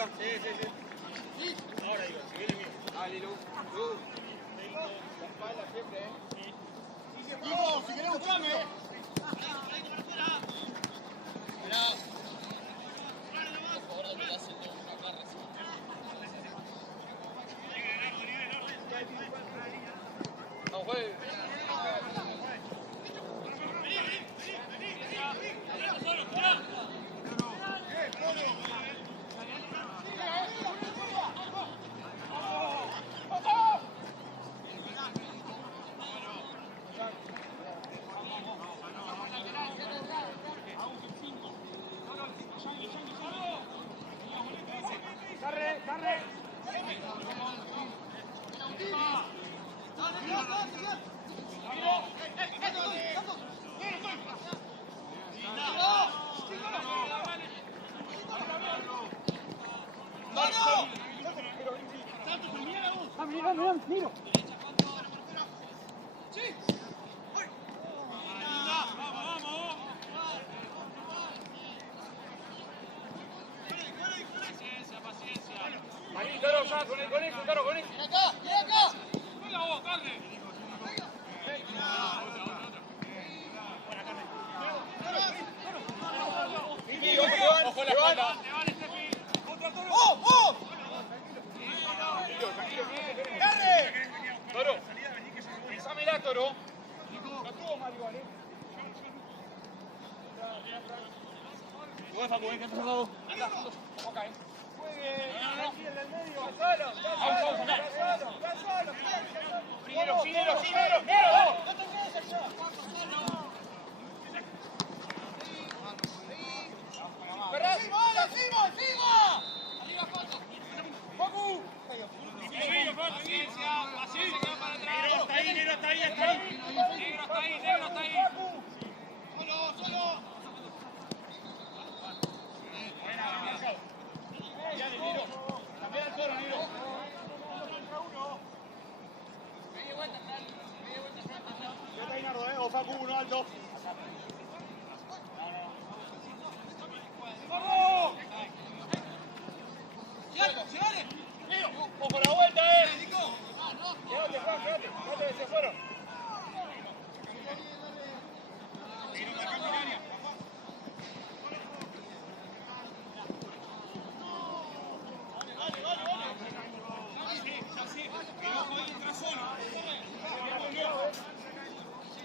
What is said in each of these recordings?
Lucas. Sí. Ahora digo, si viene bien. Dale, Lu. La espalda siempre, Nico, si querés buscarme, Vamos, juegue. Miro. Sí. Vamos. Paciencia. Maní, Toro, ya, con él, Toro, con él. Ven acá. Venga vos, Carne. Buena, Carne. Ojo la espalda. ¡Oh! Toro, pensámela, Toro. No tuvo mal igual, Juega, Facu, que entra Facu. Vamos acá, Juegue, aquí en el medio. Solo. Giro. No te quedes allá. ¡Sigo! Arriba, Facu. Paciencia, para atrás. Negro está ahí. Solo. Buena, ya de Niro. También al Toro, Niro. Media vuelta atrás. Yo te Nardo, o Facu, uno alto. ¡Vamos! ¡Llegale! ¡Ojo la vuelta, Quédate, se fueron.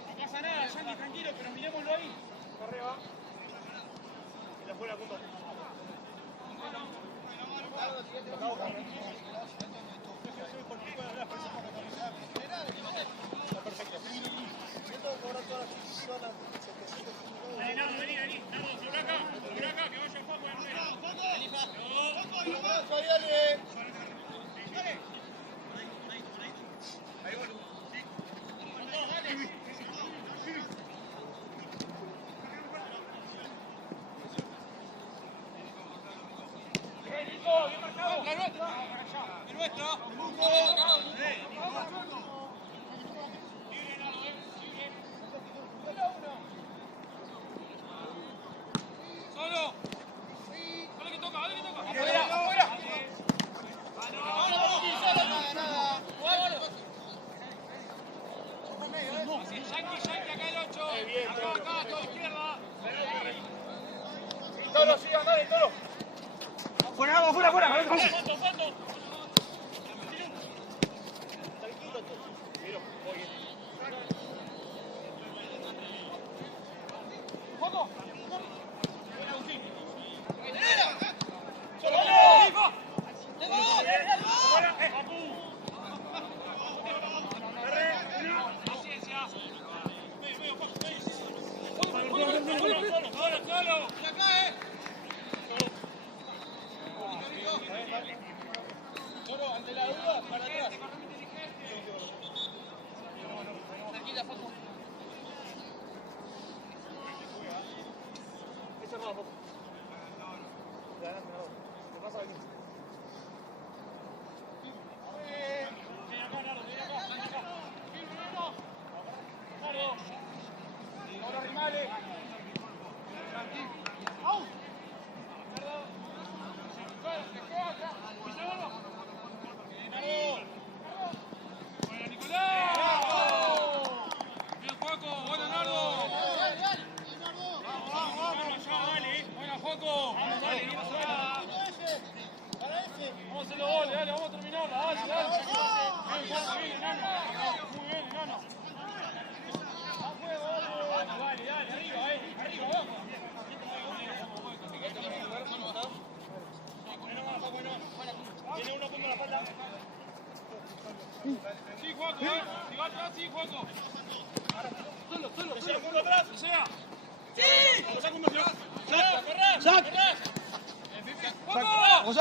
No pasa nada, Yandy, tranquilo, pero mirémoslo ahí. Arriba. Y la fuera, punto. Perfecto. Vení, Nardo, sobre acá, que vaya el Facu. Ahí va, Nico, bien marcado. El nuestro. Solo que toca. Afuera. Yankee acá el 8. Acá, toda izquierda. Toro, sigue andando, Toro. Fuera. Fondo. ¡Foco! Solo. Solo, ante la duda, para atrás. Tranquila, Facu. Esa no, Facu. ¿Qué pasa aquí? Ven acá, Nardo. Ahora rimale. ¡Au! Sí, Juaco, si va atrás, sí, Juaco. Solo, atrás. ¡Sí! ¡Sac! ¡Juaco!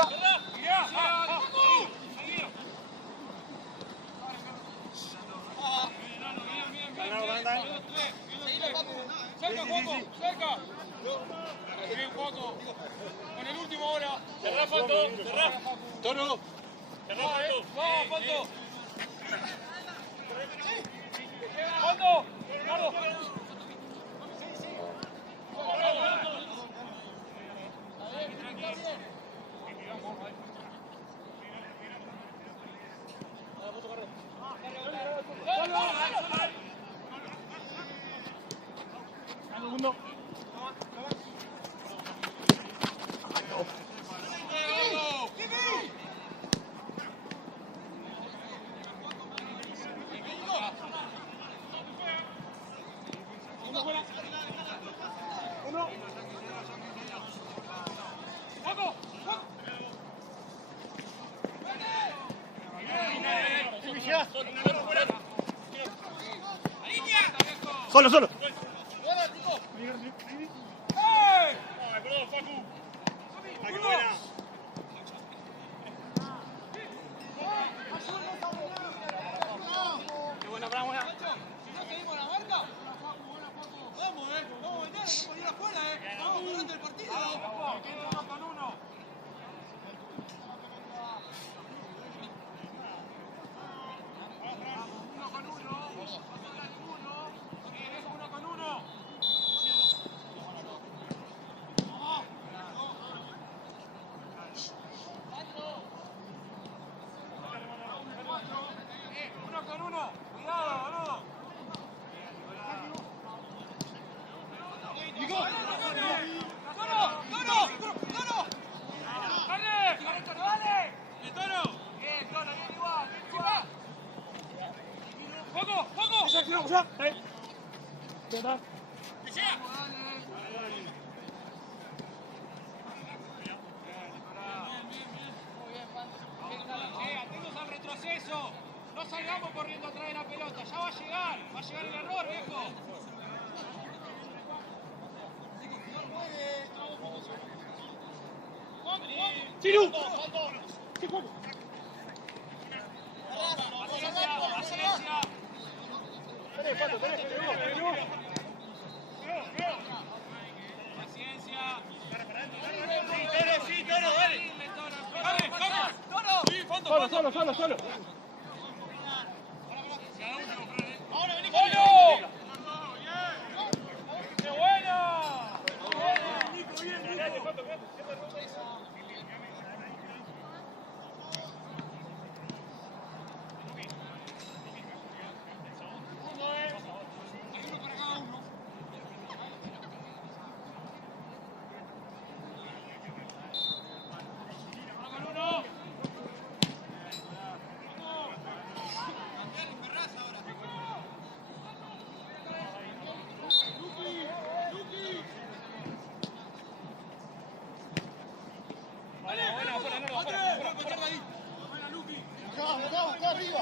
¡Cerca, Juaco! ¡Cerca! Bien, Juaco. Con el último ahora. Cerrá, Falto. Cerrá. Toro. Cerrá, Falto. ¡Vamos, Falto! ¡Falto! ¡Claro! Solo. Atentos al retroceso. No salgamos corriendo atrás de la pelota. Ya va a llegar el error, viejo. ¡Tiro! Paciencia. Solo. Ahora vení conmigo. ¡Qué buena! Acá arriba.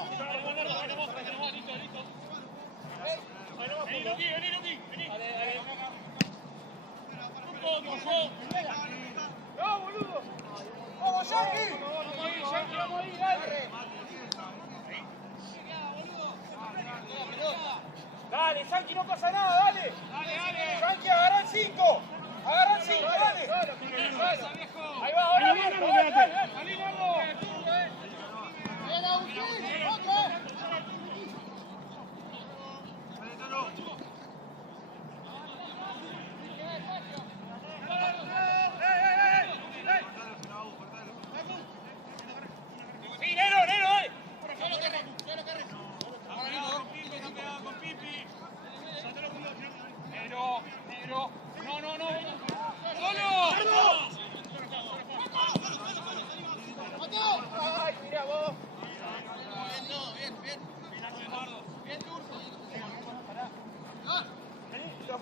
Vení, Luqui. ¡No, boludo! ¡Vamos, Yankee! Vamos ahí, dale. Dale, Yankee, no pasa nada, dale. Dale. Yankee, agarra el 5. Dale. Ahí va, ahora bien. Salí, Nardo. Bien, Agustín, otro.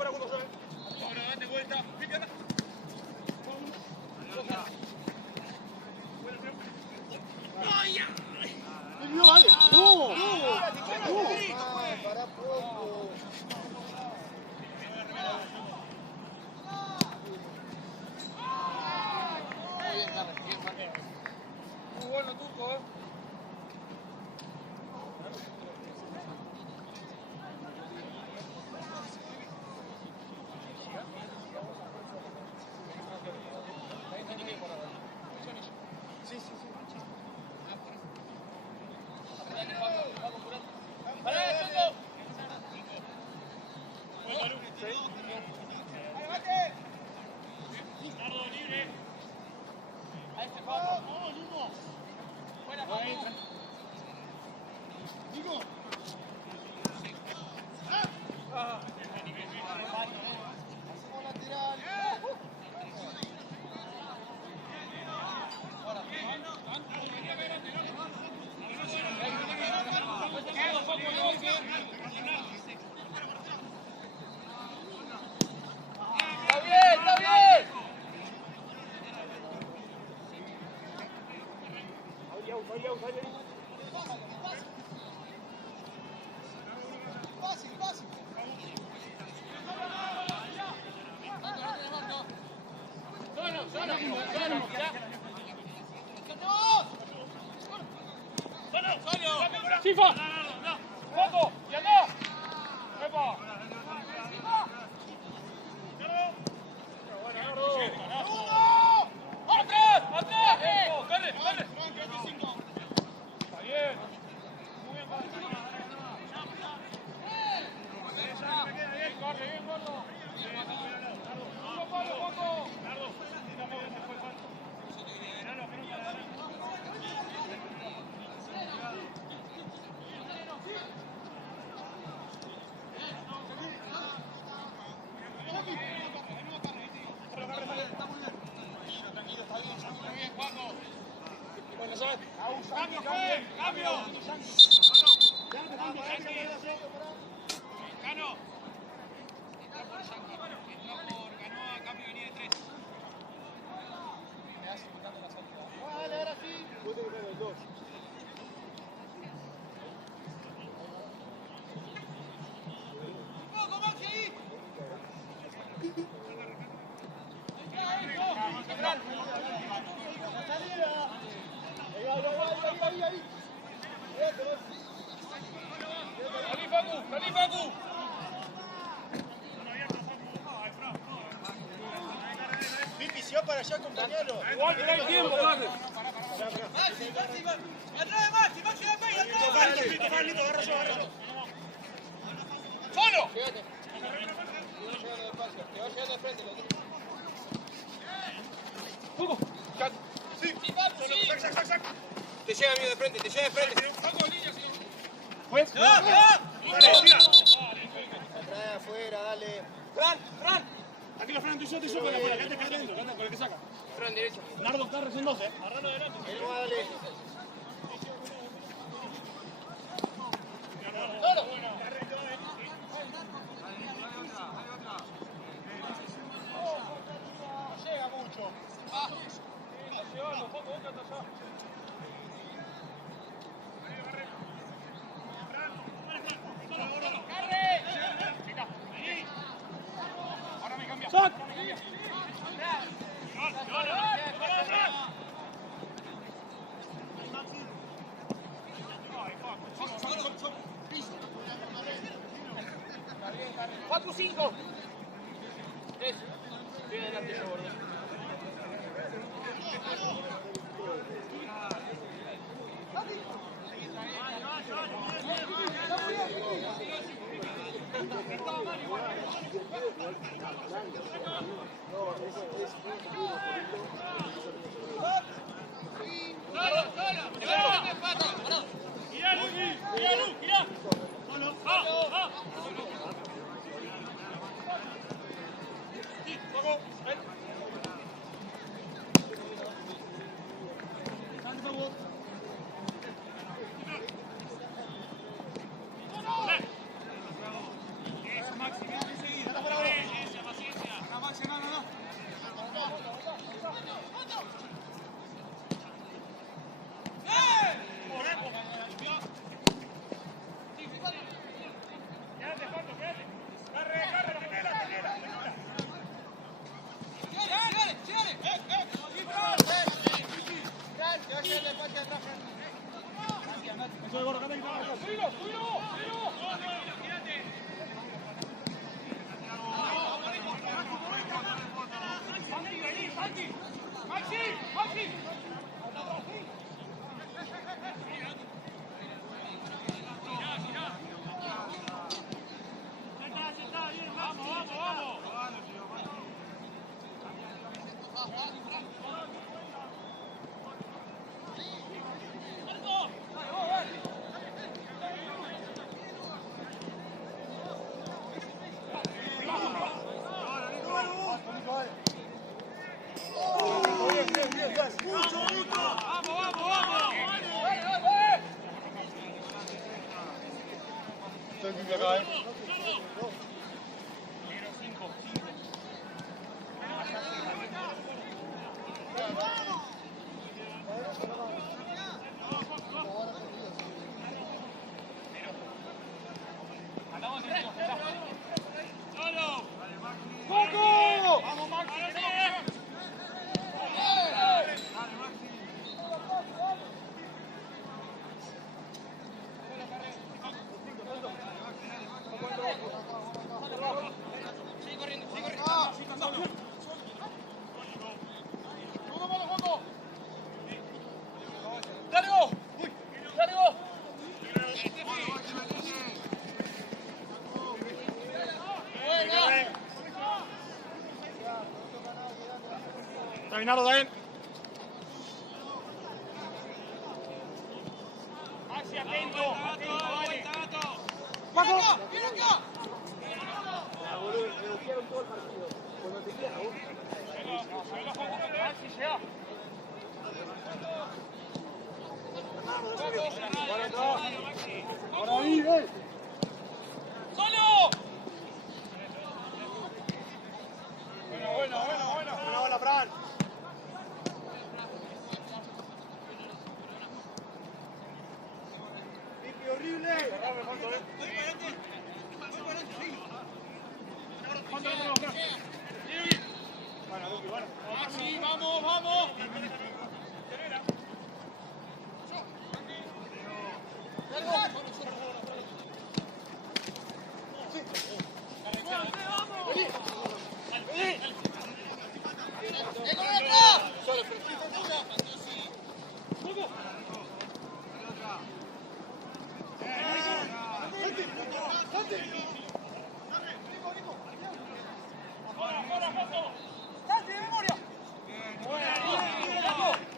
Ahora date vuelta. No, vale. No, no. Para poco. Muy bueno, Turco, Sí, sí, sí. ¡Chifa! ¡Foco! ¡Y anda! ¡Epa! ¡Atrás! ¡Atrás! ¡Dale! ¡Dale! Está bien. Muy bien, Carlos. Bien, Carlos. ¡Uno palo, Foco! ¡Cambio, Juan! ¡Cambio! ¡Cano! Entró por Yankee. Entró por Canoa, cambio venía de 3. Me hace buscando la salida. Vale, ahora sí. Vos tenés que ver los dos. ¡Poco más que ahí! La salida. Ahí. ¡Salí, Facu! Pipi, si va para allá, compañero. Igual que hay tiempo, Carlos. ¡Solo! ¡Poco! Sí. ¡Sac! Te llega mío de frente. ¡Facu, línea, sí! Pues. ¡Ah! Atrás, afuera, dale. ¡Fran! Aquí la Fran, tú y yo, con la gente que está dentro, con el que saca. Fran, derecha. Nardo está recién 12, Arrano adelante. Él no dale. No llega mucho. Llévalo, Facu, vete hasta allá. Ahora me cambia. ¡Sac! ¡4, 5! Eso. Bien adelante yo, gordo. Soy gordo, canta que está marcado. Terminado, Daen. Maxi, atento, vale. ¡Paco! ¡Mira acá! Negociaron todo el partido. Cuando te quedas aún. Maxi, llega. Por ahí, ven. ¡Solo! Buena bola, Fran. Limpio, horrible. Maxi, vamos, vamos.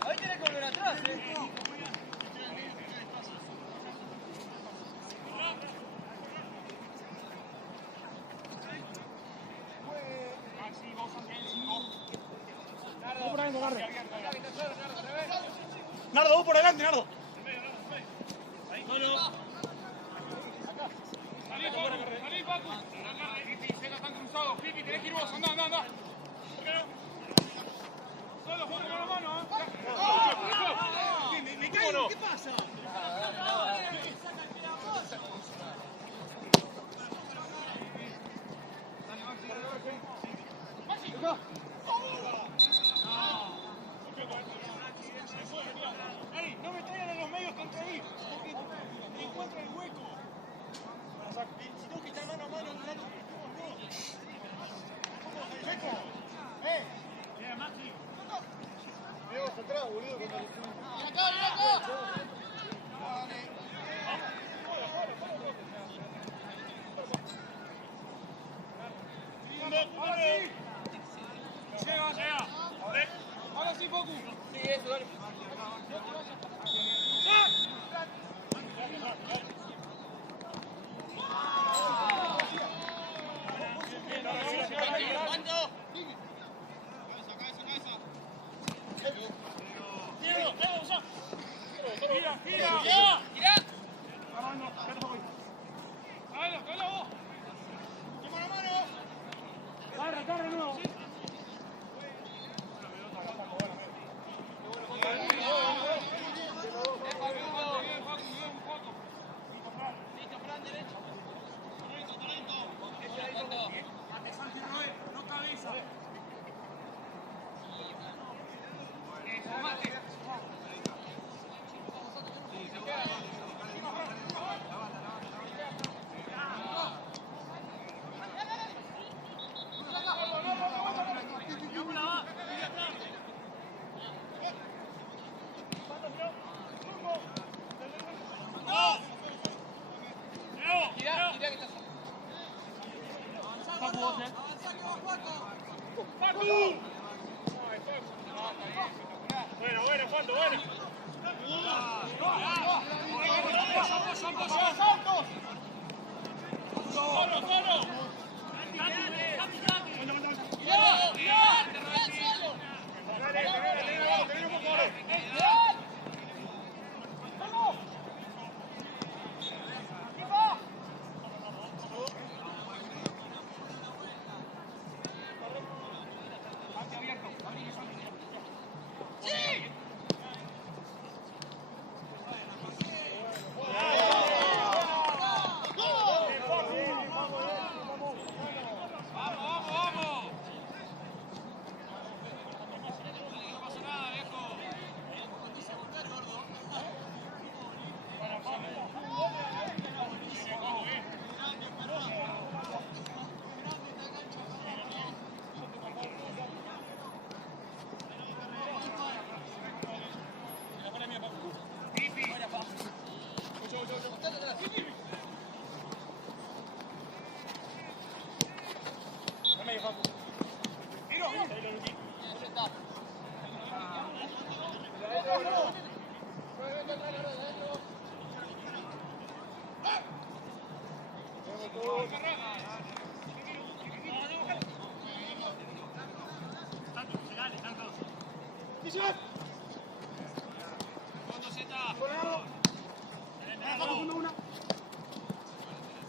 Ahí tenés que volver atrás, Nardo, vos por delante, Nardo. Salí, Paco. Pipi, se están cruzados. Pipi, tenés que ir vos. Anda. Solo juego con la mano, ¿eh? Me caigo, ¿qué pasa? Ey, no me traigan a los medios contra ahí, porque me encuentra el hueco. Si tengo que estar mano a mano, Mira, Maxi. Veo atrás, boludo. ¡Mira acá! Llega. Ahora sí, Focu. Sí, eso, dale. Tira. Dale vos. Carra nuevo. dos, ¿eh? ¡Facu! Bueno, Juanto, bueno.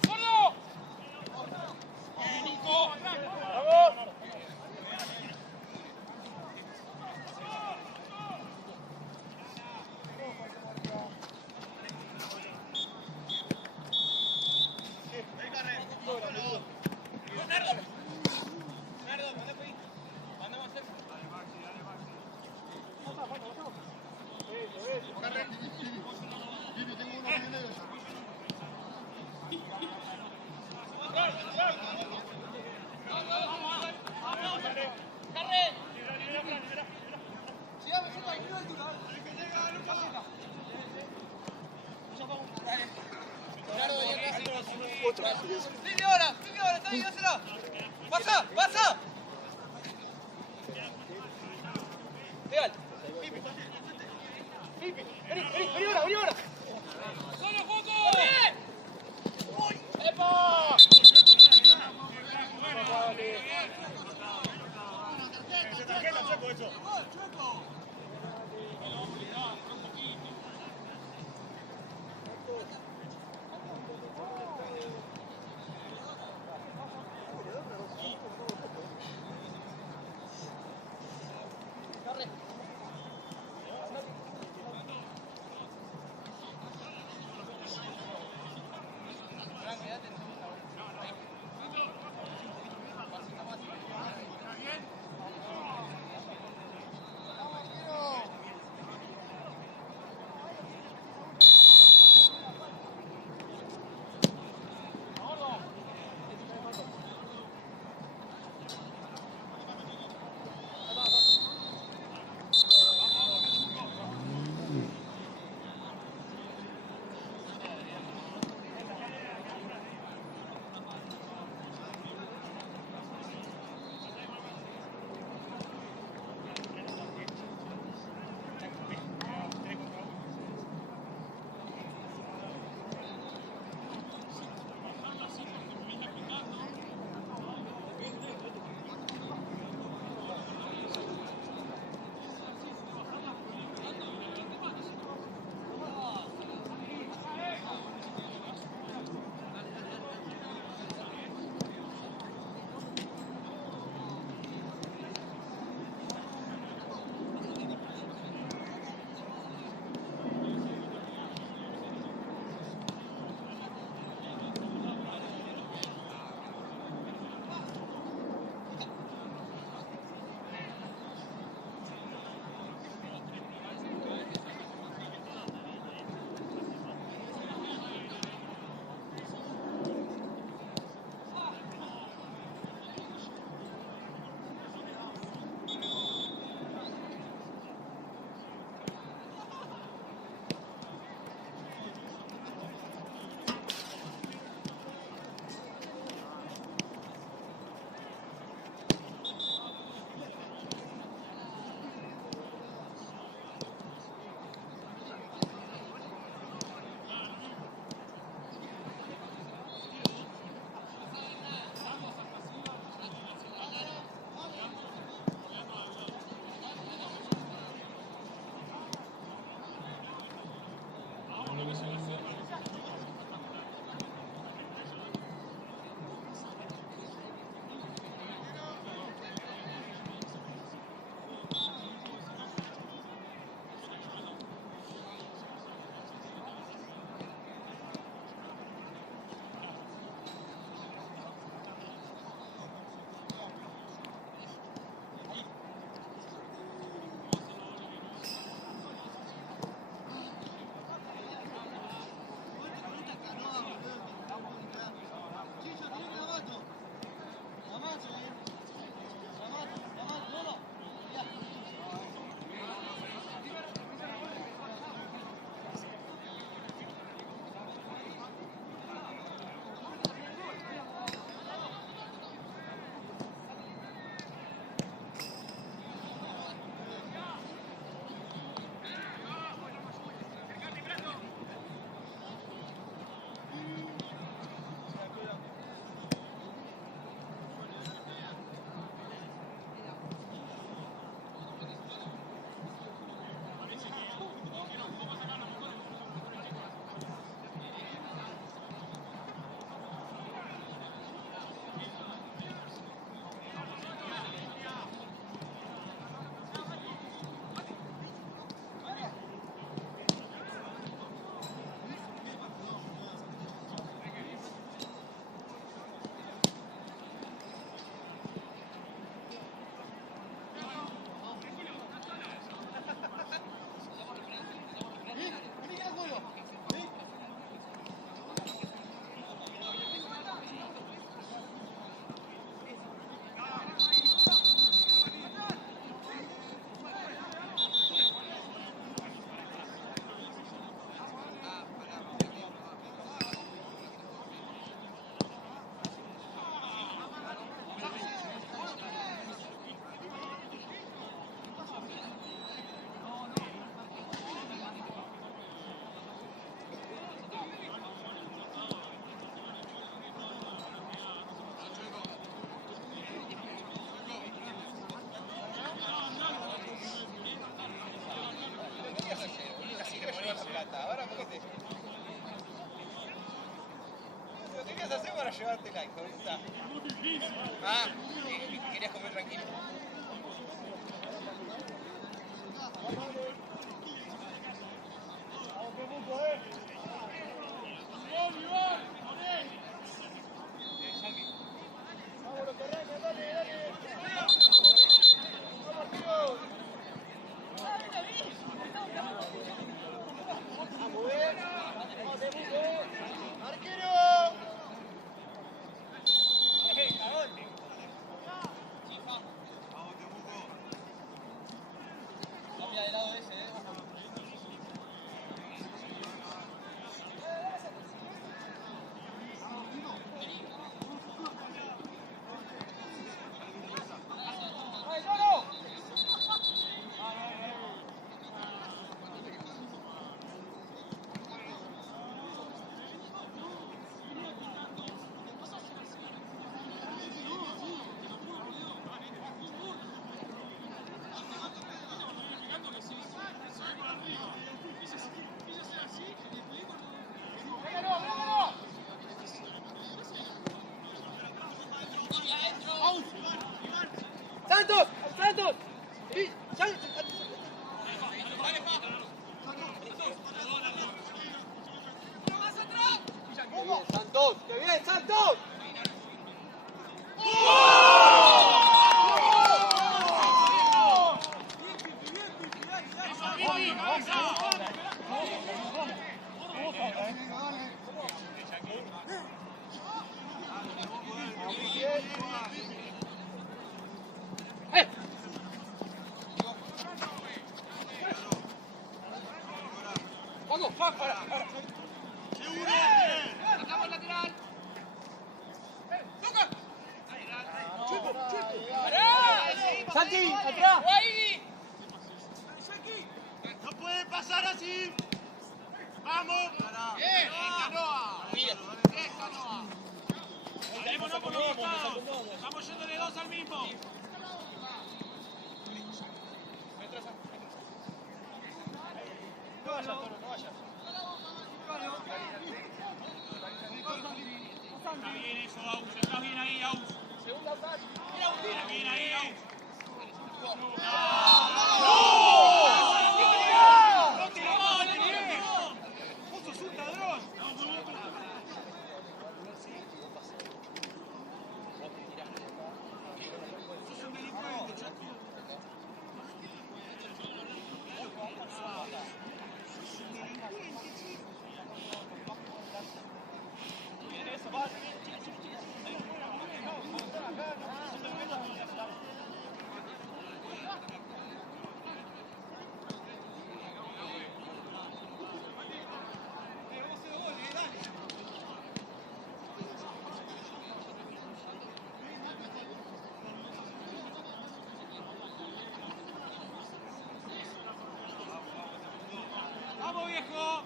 ¡Solo! ¡Vivi ahora! ¡Está bien, dásela! ¡Pasa! Legal. Vivi. Vení ahora. ¡Solo, Foco! ¡Epa! llevártela, hijo de puta. Ah, querías comer tranquilo. ¡Santos! ¡Santos! ¡Sí! ¡Santos! ¡Qué bien, Santos! ¡Vamos, Juan, para! ¡Sacamos lateral! ¡Toca! ¡Santi! ¡Atrás! ¡Ahí! ¡No puede pasar así! ¡Vamos! ¡Bien! ¡Canoa! ¡Bien, Canoa! ¡Salémonos por los costados! ¡Estamos yéndole dos al mismo! No vayas, Toro, no vayas. Está bien eso, Aus. Está bien ahí, Aus. Está bien ahí, Aus. ¡Vos sos un ladrón! ¡Sos un delincuente, Chaco! ¡Vamos, viejo!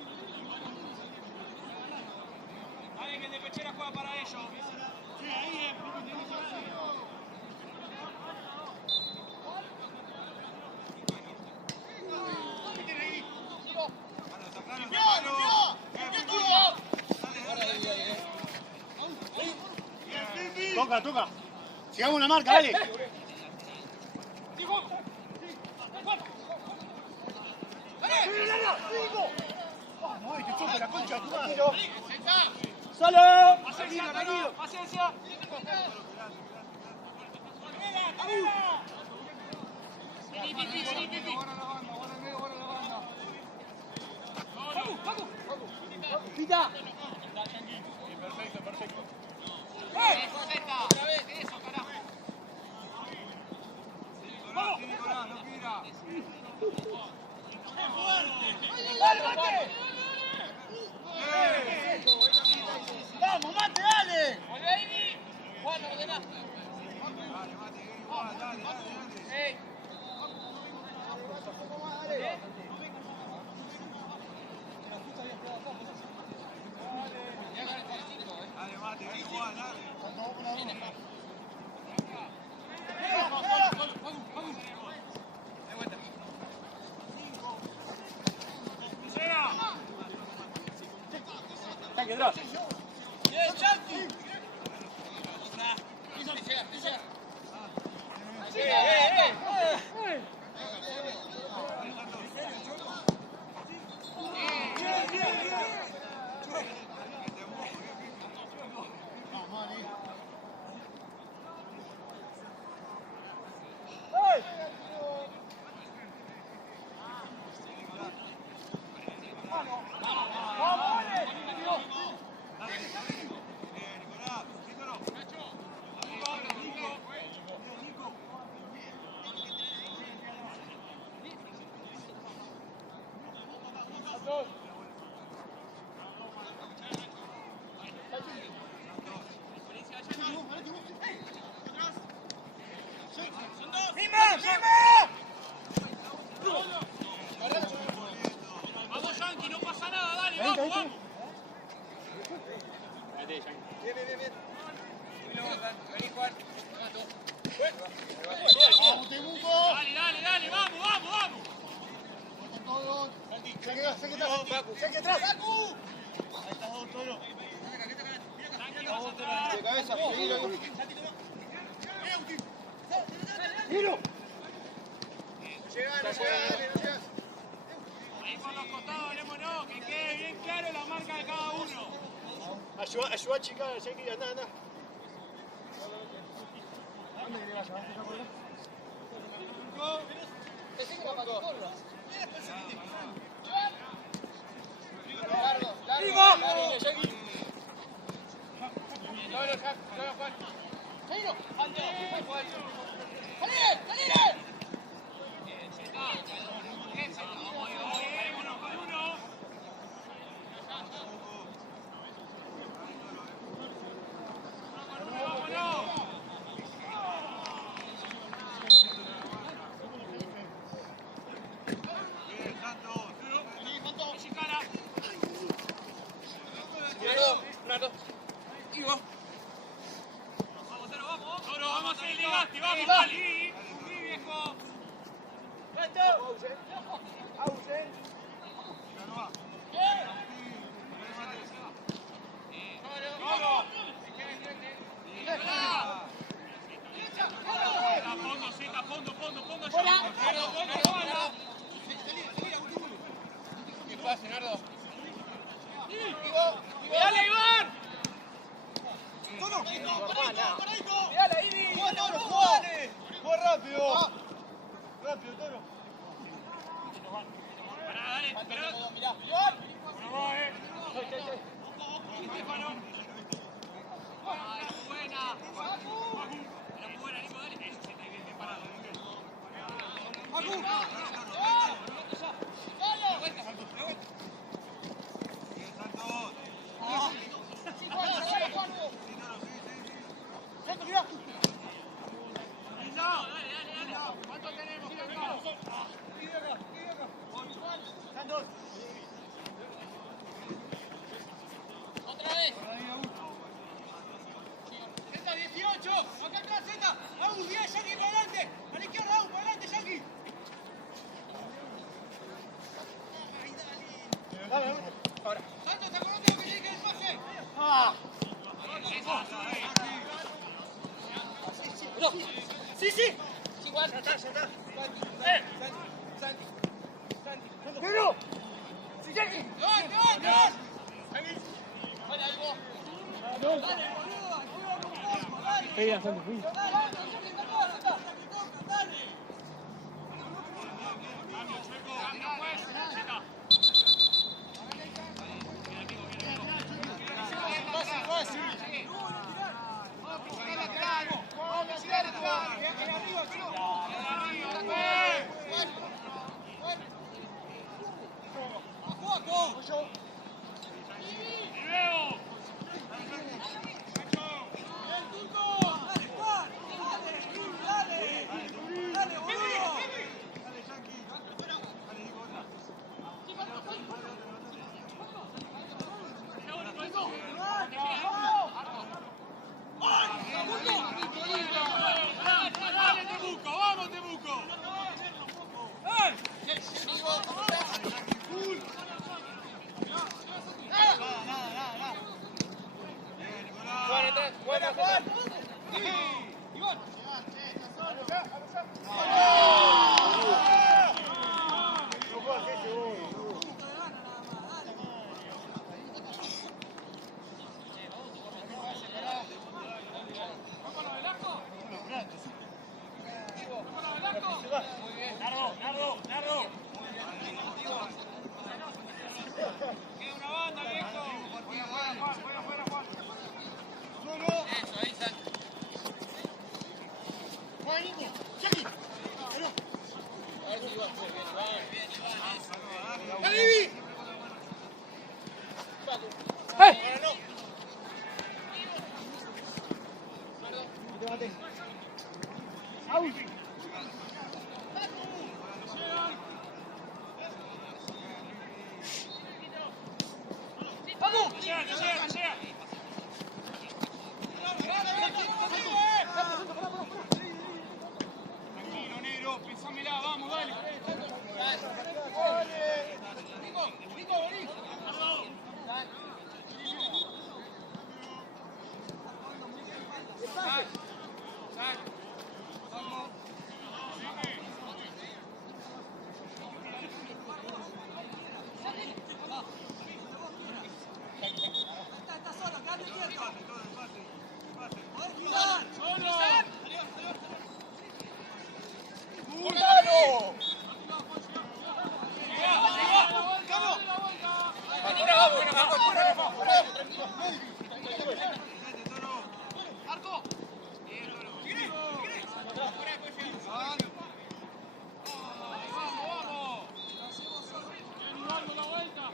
Alguien que de pechera juega para ellos. Sí, ahí es. Toca, toca. Sigamos una marca, dale. Vamos, te choca la concha de tu madre. ¡Solo! ¡Paciencia, Darío! ¡Paciencia! ¡Quita! Perfecto, perfecto. ¡Otra vez! ¡Eso, carajo! Nicolás, no gira. ¡Vamos, Mate, dale! ¡Volvé ahí! ¡Juan, ordená! Dale, Mate, igual, dale, dale. ¡Ey! Dale, Mate, igual, dale. ¡Tanque atrás! ¡Bien, Chanti! Vamos, Yankee, no pasa nada, dale, vamos, vamos. Bien. Vení, Juan. Dale, vamos. Saque atrás. De cabeza, seguilo. Tiro. Llegá. Ahí por los costados, hablemos, que quede bien claro la marca de cada uno. Ayuda a chica, Yankee, anda. Vamos a ir Ligasti, vamos, dale. Sí, viejo. Fondo. ¿Qué pasa, Nardo? ¡Dale, Iván! Dale, Ivy. Juega rápido. Rápido, Toro. Pará, dale, esperá. Bueno, va, Estefano. Buena. Nico, dale. Eso se está bien parado. Dale. ¿Cuánto tenemos? Otra vez. Zeta 18. Acá atrás, Zeta. Agus 10, Yankee para adelante. A la izquierda, Agus para adelante, Yankee. Ahora. Santos, acordate lo que tiene que el pase. Sí. Igual. Ya está. Santi. Tiro. Sí, Yankee. ¡Dos! Vale, algo. ¡Vamos, Temuco! Buena, Juan. Nardo. Queda una banda, viejo. Fuera, Juan. Eso, ahí, Santi. A ver si Iván puede. Bien, Iván. ¡Dale, Ivy! Ahora no. Levante. Dando la vuelta.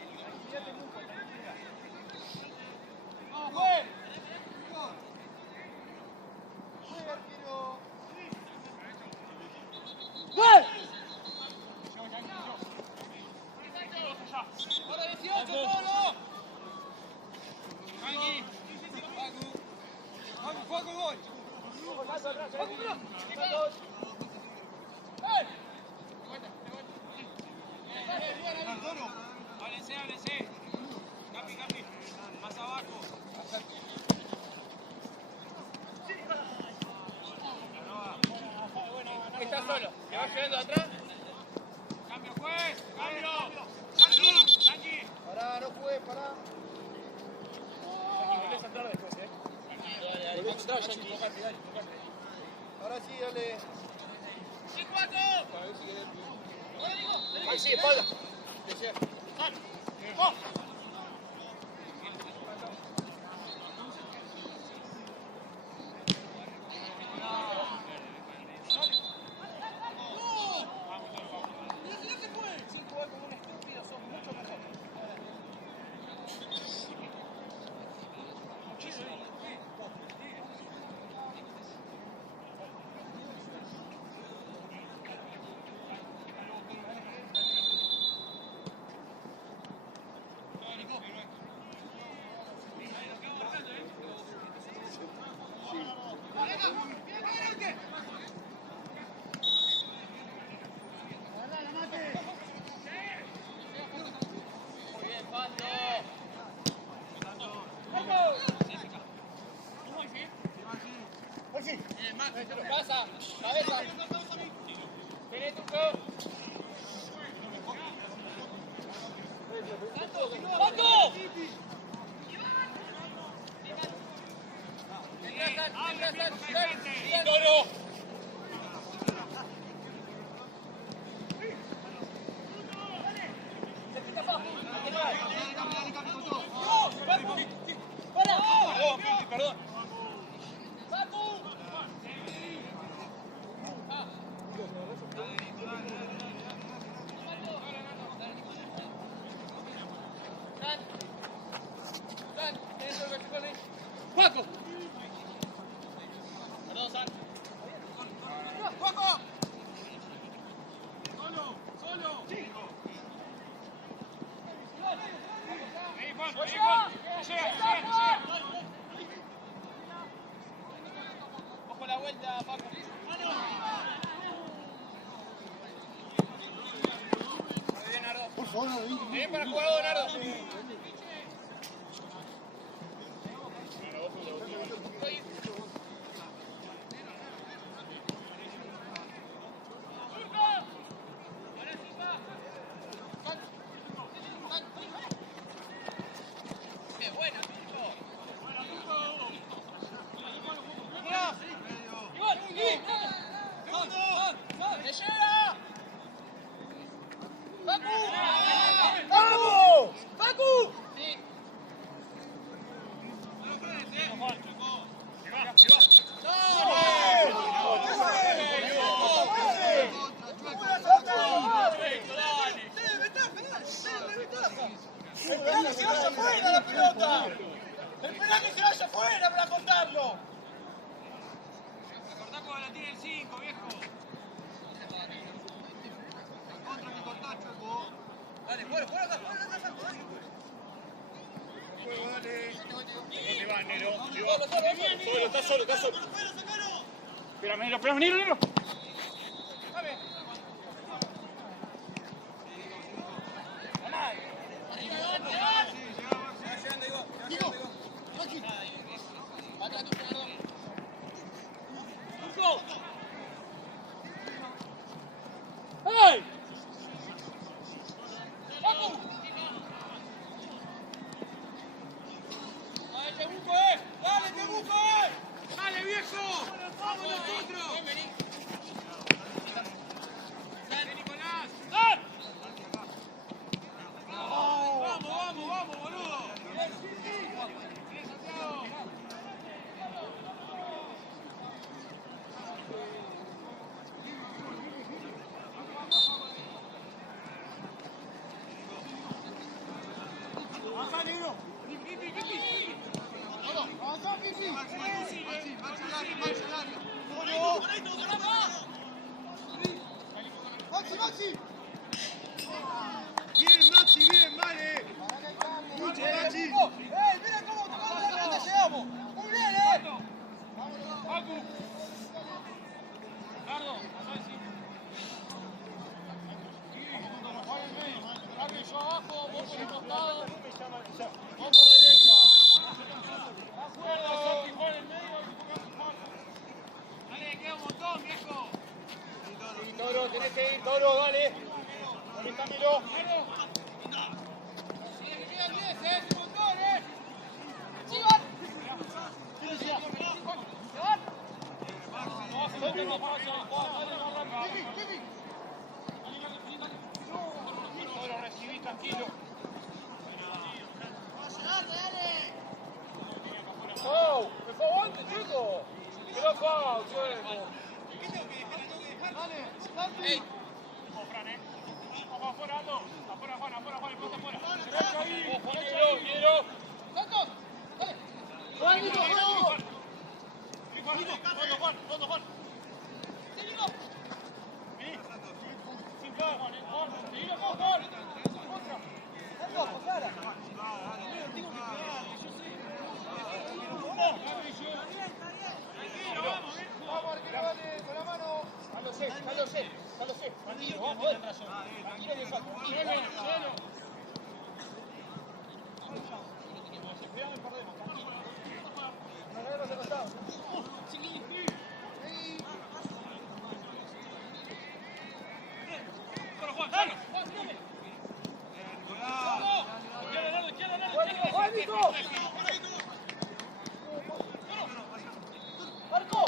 Ahora 18, Pablo. Tranqui. Vamos, juega con gol. Háblense, háblense. Capi, Capi. Más abajo. Está solo. ¿Te vas quedando atrás? Cambio, juez. Cambio. Tranqui, tranqui. Pará, no juegues, pará. Volvés a entrar después, Ahora sí, dale. ¡Sí, Juaco! Ahora digo. Ahí sí, espalda. Sin jugar como un estúpido sos mucho mejor. Muy bien, Pando. Bien, Max, pasa, cabeza. Vení, Tuco. ¡Paco! Toro. Perdón. ¡Paco! Perdón, San. ¡Paco! Solo, solo. Vení, Juan, vení, Juan. Llega. Ojo la vuelta, Paco. Muy bien, Nardo. Por favor, no lo vi. Vení para el jugador, Nardo. ¡Qué buena, Tuco! ¡Igual! ¡Me llega! ¡Pacu! ¡Vamos! ¡Pacu! Sí. ¡Esperá que se vaya afuera la pelota! ¡Esperá que se vaya afuera para cortarlo! Cortá cuando la tiene el 5, viejo. Dale, fuera, fuera, acá, fuera, acá, Santo, dale. ¿Dónde va, Nero? Solo, solo. Está solo, está solo. Espera, Nero, Nero. ¡Hey! ¡Dale, Temuco, ¡Dale, Temuco, ¡Dale, viejo! ¡Vamos nosotros! Vení. ¡Dale, Nicolás! ¡Vamos, boludo! ¡Bien, Santiago! Yo abajo, vos por el costado. Vos por derecha. Acuerda, Santi, Juan en medio y jugamos Juan. Dale, queda un montón, viejo. Sí, Toro, tenés que ir, Toro, dale. Dale, Camilo. Sigue que queda 10, un montón, ¡Chivas! Lo recibí tranquilo. ¡Oh! ¡Me fue antes, chico! ¡Quedó foul, Diego! ¡Ey! Vamos, Fran, Vamos afuera, Aldo. Afuera, Juan, el punto afuera. Derecha ahí. Hielo. ¡Santos! ¡Dale! Juan. ¡Seguimos! Sin plan, Juan. Seguilo vos, Juan. Contra. ¡Santos, Clara! Vamos, arquero, dale, con la mano.Alo sé. Tranquilo, vamos, tranquilo que falta. Cuidado, perdemos, tranquilo. Nos agarramos de costado. ¡Marco!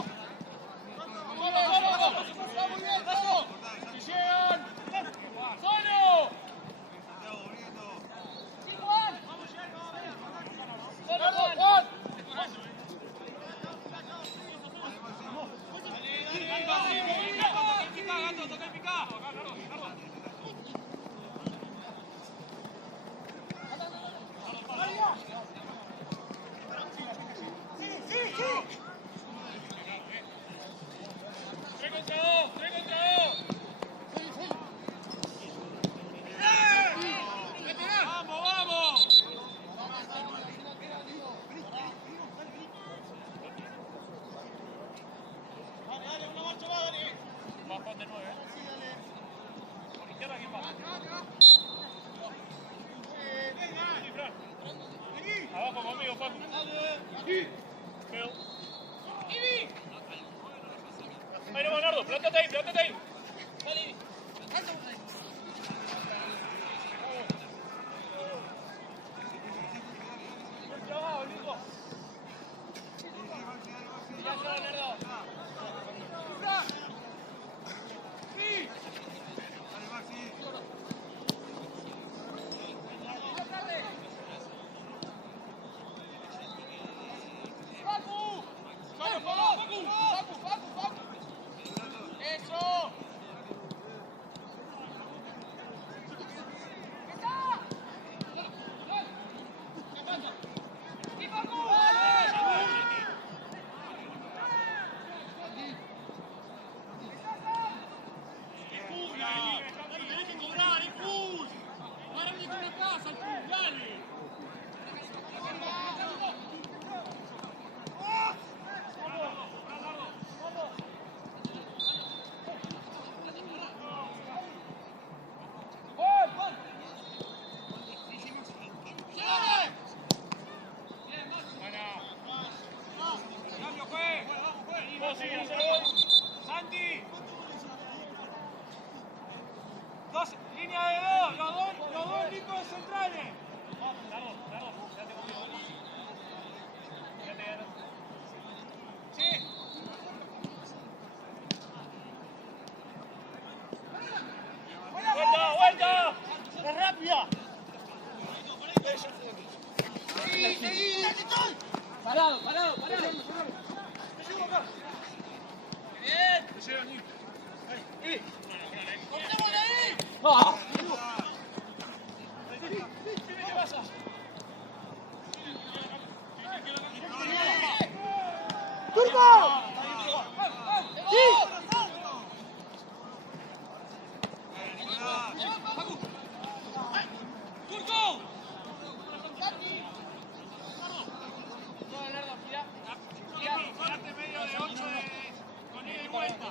Abajo conmigo, Paco. Phil. Ahí no, Bernardo, plántate ahí. Dale, Ivi. Buen trabajo, Nico. Ya, Bernardo. Sí. ¡Eso! Tenés que cobrar, impulso. Para que tú no pasas, impulso, dale. Santi. Línea de dos, los dos Nicos centrales. Largo, quédate conmigo. Sí. ¡Vuelta! ¡Es rápida! ¡Seguí! ¡Parado! ¡Bien! ¡Cortémosle ahí! ¿Qué pasa? ¡Turbo! ¡Sí! ¡Turco! Quédate medio de 8 con ida y vuelta.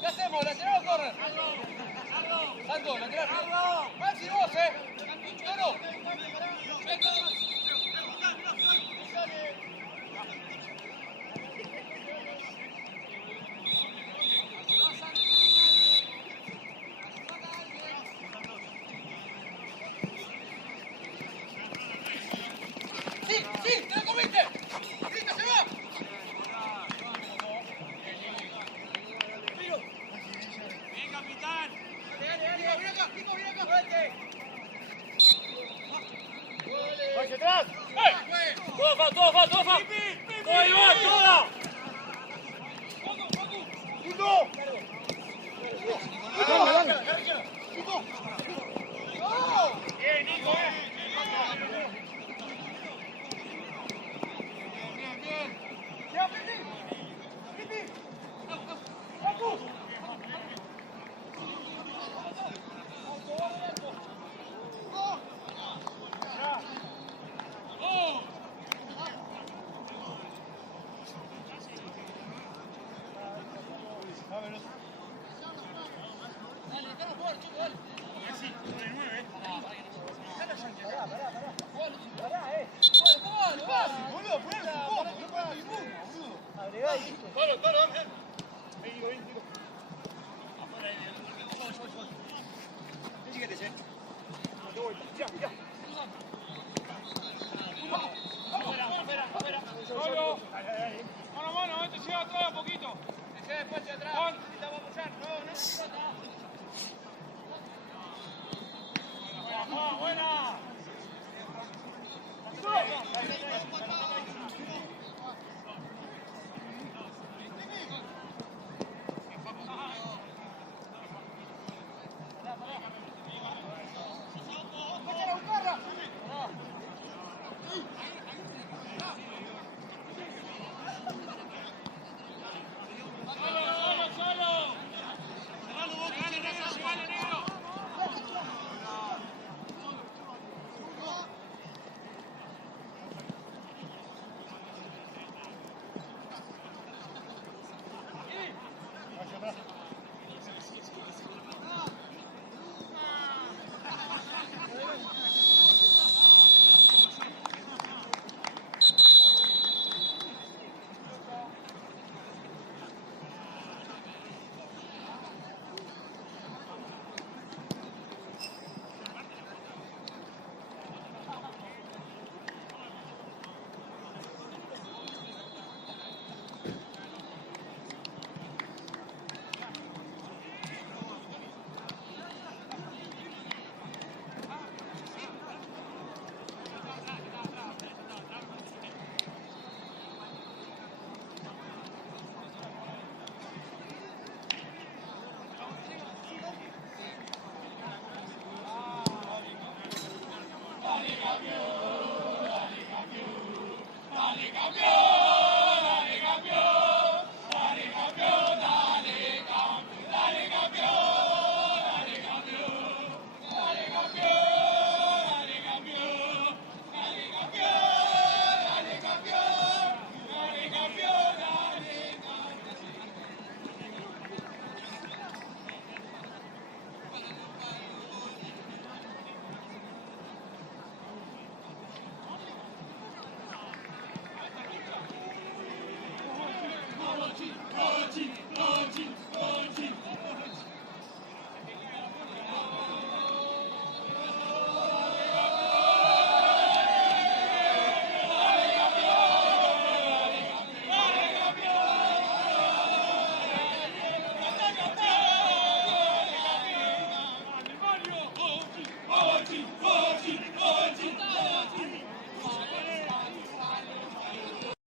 ¿Qué hacemos? ¿La tiramos o correr? Santo, la tiramos. Maxi, vos, Toro. Sí, te lo comiste. Listo, se va. Bien, capitán. Viene acá, Pico, viene acá. Vete. ¡Hacia atrás! Todo fa. Todo igual, toda. ¡Nico! Bien, Nico, Ya, Pipi. Pipi. Papu. Dale, déjalo jugar, chico, dale. Boludo, ponele un poco, no para ninguno, boludo. Agregá y listo. Toro, ven. Solo. Mano, te lleva atrás un poquito. Dejá despacio atrás. Necesitamos apoyar. No se trata. Buena. ¡Sácala, buscarla! Solo. Llegale, negro. Oggi!